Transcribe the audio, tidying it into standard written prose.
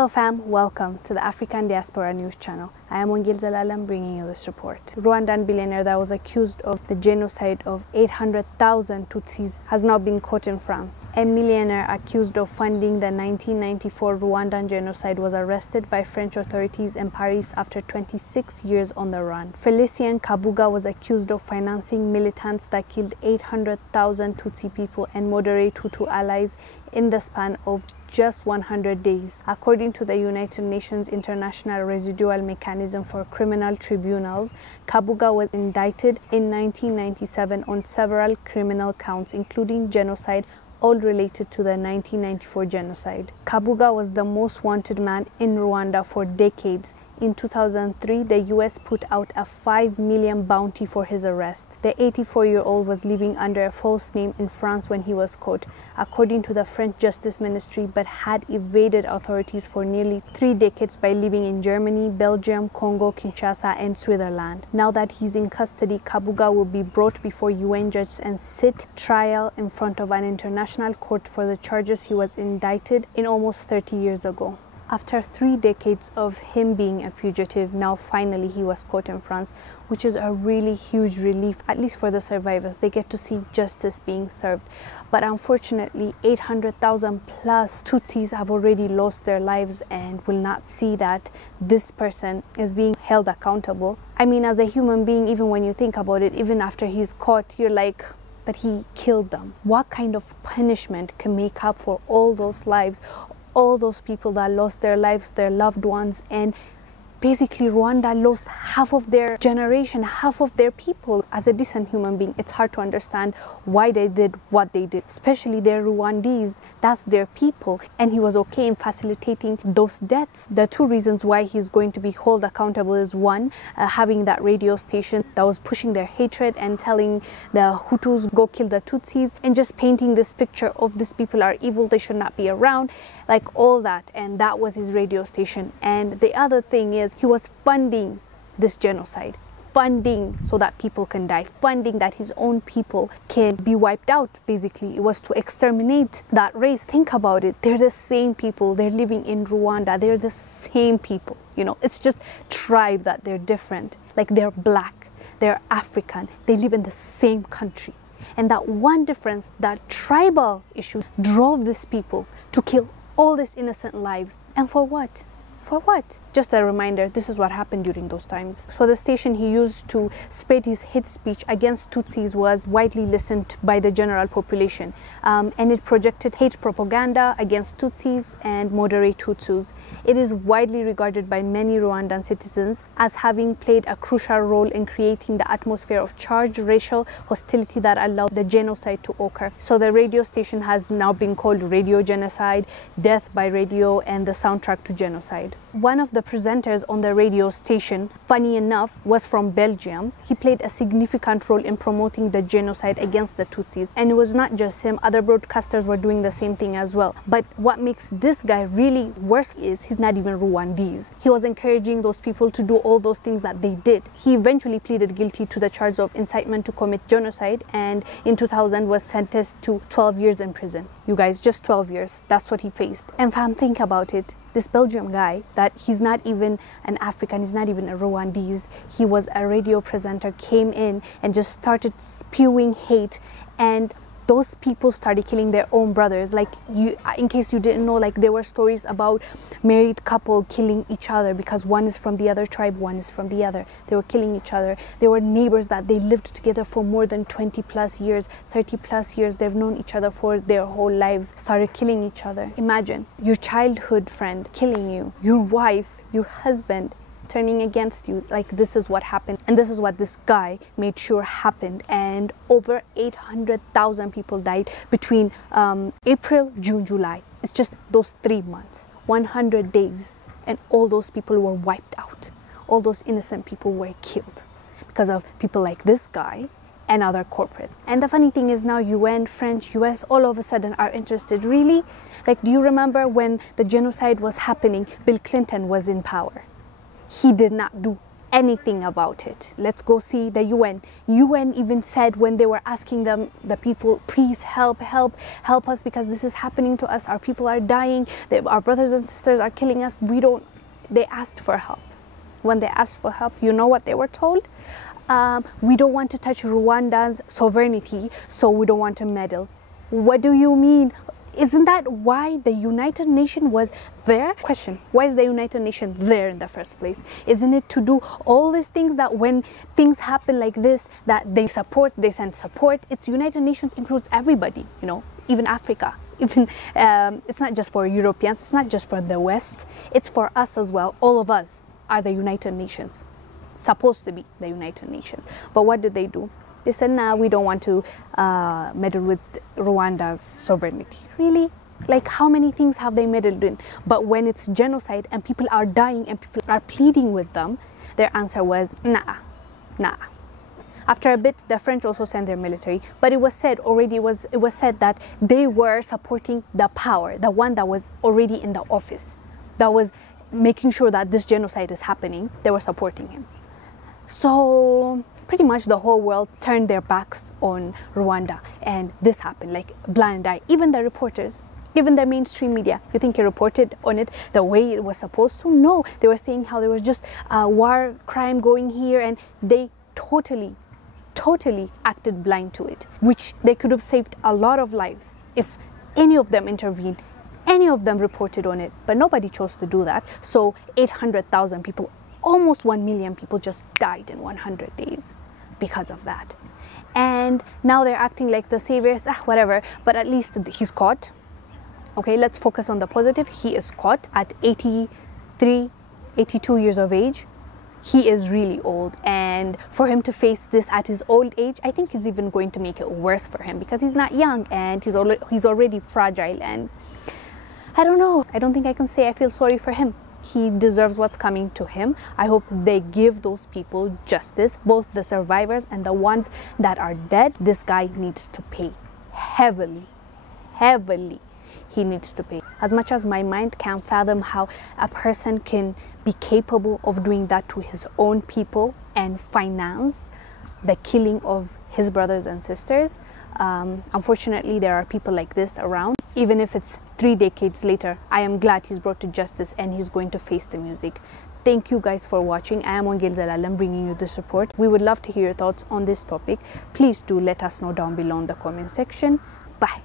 Hello fam, welcome to the African Diaspora News Channel. I am Wangil Zalalam bringing you this report. Rwandan billionaire that was accused of the genocide of 800,000 Tutsis has now been caught in France. A millionaire accused of funding the 1994 Rwandan Genocide was arrested by French authorities in Paris after 26 years on the run. Felicien Kabuga was accused of financing militants that killed 800,000 Tutsi people and moderate Hutu allies in the span of just 100 days. According to the United Nations International Residual Mechanism for Criminal Tribunals, Kabuga was indicted in 1997 on several criminal counts, including genocide, all related to the 1994 genocide. Kabuga was the most wanted man in Rwanda for decades. In 2003, the US put out a $5 million bounty for his arrest. The 84-year-old was living under a false name in France when he was caught, according to the French Justice Ministry, but had evaded authorities for nearly 3 decades by living in Germany, Belgium, Congo, Kinshasa, and Switzerland. Now that he's in custody, Kabuga will be brought before UN judges and sit trial in front of an international court for the charges he was indicted in almost 30 years ago. After 3 decades of him being a fugitive, now finally he was caught in France, which is a really huge relief, at least for the survivors. They get to see justice being served. But unfortunately, 800,000 plus Tutsis have already lost their lives and will not see that this person is being held accountable. I mean, as a human being, even when you think about it, even after he's caught, you're like, but he killed them. What kind of punishment can make up for all those lives? All those people that lost their lives, their loved ones, and basically Rwanda lost half of their generation, half of their people. As a decent human being, it's hard to understand why they did what they did, especially their Rwandese. That's their people, and he was okay in facilitating those deaths. The 2 reasons why he's going to be held accountable is one, having that radio station that was pushing their hatred and telling the Hutus go kill the Tutsis, and just painting this picture of these people are evil, they should not be around, like all that. And that was his radio station. And the other thing is, he was funding this genocide, funding so that people can die, funding that his own people can be wiped out. Basically, it was to exterminate that race. Think about it. They're the same people. They're living in Rwanda. They're the same people. You know, it's just tribe that they're different. Like, they're black, they're African, they live in the same country. And that one difference, that tribal issue, drove these people to kill all these innocent lives. And for what? For what? Just a reminder, this is what happened during those times. So the station he used to spread his hate speech against Tutsis was widely listened by the general population, and it projected hate propaganda against Tutsis and moderate Hutus. It is widely regarded by many Rwandan citizens as having played a crucial role in creating the atmosphere of charged racial hostility that allowed the genocide to occur. So the radio station has now been called Radio Genocide, Death by Radio, and the soundtrack to genocide. One of the presenters on the radio station, funny enough, was from Belgium. He played a significant role in promoting the genocide against the Tutsis. And it was not just him, other broadcasters were doing the same thing as well. But what makes this guy really worse is he's not even Rwandese. He was encouraging those people to do all those things that they did. He eventually pleaded guilty to the charge of incitement to commit genocide, and in 2000 was sentenced to 12 years in prison. You guys, just 12 years. That's what he faced. And fam, think about it. This Belgium guy, that he's not even an African, he's not even a Rwandese, he was a radio presenter, came in and just started spewing hate, and those people started killing their own brothers. Like, you, in case you didn't know, like, there were stories about married couple killing each other because one is from the other tribe, one is from the other. They were killing each other. There were neighbors that they lived together for more than 20 plus years, 30 plus years. They've known each other for their whole lives, started killing each other. Imagine your childhood friend killing you, your wife, your husband turning against you. Like, this is what happened, and this is what this guy made sure happened. And over 800,000 people died between April, June, July. It's just those 3 months, 100 days, and all those people were wiped out. All those innocent people were killed because of people like this guy and other corporates. And the funny thing is, now UN, French, US, all of a sudden are interested. Really? Like, do you remember when the genocide was happening, Bill Clinton was in power? He did not do anything about it. Let's go see the UN. UN even said when they were asking them, the people, please help us because this is happening to us. Our people are dying. Our brothers and sisters are killing us. They asked for help. When they asked for help, you know what they were told? We don't want to touch Rwanda's sovereignty, so we don't want to meddle. What do you mean? Isn't that why the United Nations was there? Question, why is the United Nations there in the first place? Isn't it to do all these things that when things happen like this, that they send support? It's United Nations includes everybody, you know, even Africa. Even it's not just for Europeans, it's not just for the West, it's for us as well. All of us are the United Nations, supposed to be the United Nations. But what did they do? They said, nah, we don't want to meddle with Rwanda's sovereignty. Really? Like, how many things have they meddled in? But when it's genocide and people are dying and people are pleading with them, their answer was, nah. After a bit, the French also sent their military, but it was said that they were supporting the power, the one that was already in the office, that was making sure that this genocide is happening. They were supporting him. So pretty much the whole world turned their backs on Rwanda, and this happened, like blind eye. Even the reporters, even the mainstream media, you think he reported on it the way it was supposed to? No, they were saying how there was just a war crime going here, and they totally acted blind to it, which they could have saved a lot of lives if any of them intervened, any of them reported on it, but nobody chose to do that. So 800,000 people, almost 1 million people just died in 100 days because of that. And now they're acting like the saviors, whatever, but at least he's caught. Okay, let's focus on the positive. He is caught at 82 years of age. He is really old, and for him to face this at his old age, I think is even going to make it worse for him because he's not young and he's already fragile, and I don't know. I don't think I can say I feel sorry for him. He deserves what's coming to him. I hope they give those people justice, both the survivors and the ones that are dead. This guy needs to pay heavily. He needs to pay. As much as my mind can't fathom how a person can be capable of doing that to his own people and finance the killing of his brothers and sisters, unfortunately there are people like this around. Even if it's 3 decades later, I am glad he's brought to justice and he's going to face the music. Thank you guys for watching. I am Wangel Zalalam bringing you this report. We would love to hear your thoughts on this topic. Please do let us know down below in the comment section. Bye.